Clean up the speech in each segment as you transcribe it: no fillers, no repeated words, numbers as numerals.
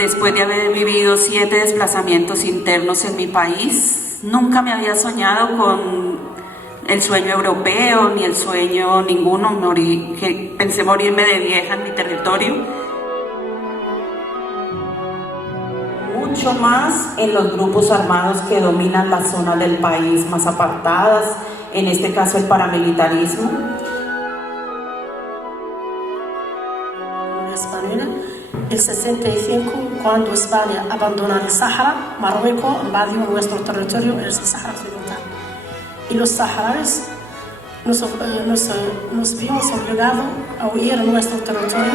Después de haber vivido 7 desplazamientos internos en mi país, nunca me había soñado con el sueño europeo, ni el sueño ninguno. Pensé morirme de vieja en mi territorio. Mucho más en los grupos armados que dominan las zonas del país más apartadas, en este caso el paramilitarismo. Española, el 65, cuando España abandona el Sáhara, Marruecos invadió nuestro territorio, el Sáhara Occidental. Y los saharauis nos vimos obligados a huir a nuestro territorio.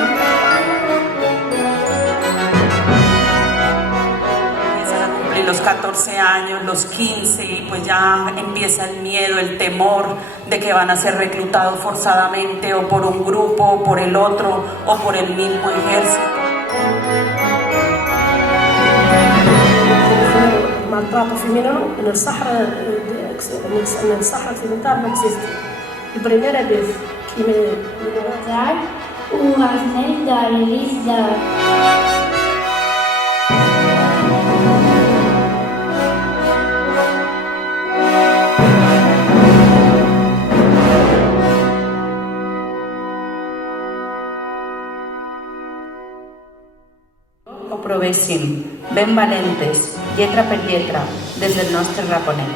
Los 14 años, los 15, y pues ya empieza el miedo, el temor de que van a ser reclutados forzadamente o por un grupo, o por el otro, o por el mismo ejército. El maltrato femenino en el Sáhara Occidental no existe. La primera vez que me Ho provéssim, ben valentes, lletra per lletra, des del nostre raconet.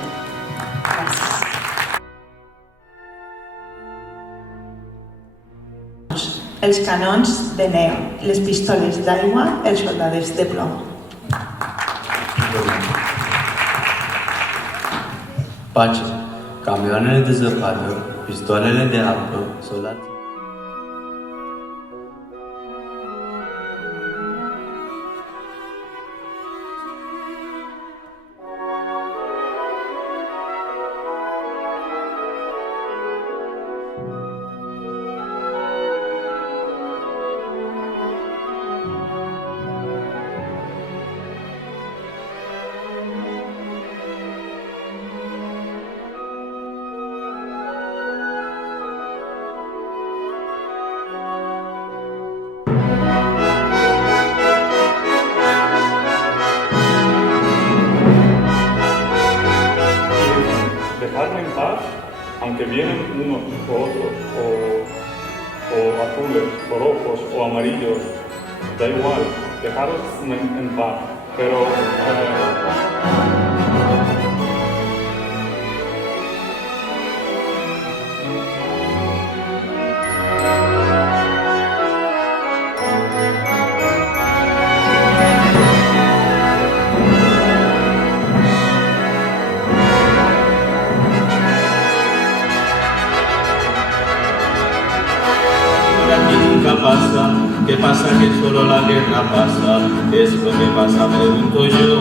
Gràcies. Els canons de neu, les pistoles d'aigua, els soldadets de plom. Pace, camioanele de zăpadă, pistoalele de apă, soldații. Dejarme en paz, aunque vienen unos o otros, o azules, o rojos, o amarillos, da igual, dejarlos en paz, pero Pasa, ¿qué pasa? Que solo la guerra pasa, es lo que pasa, pregunto yo.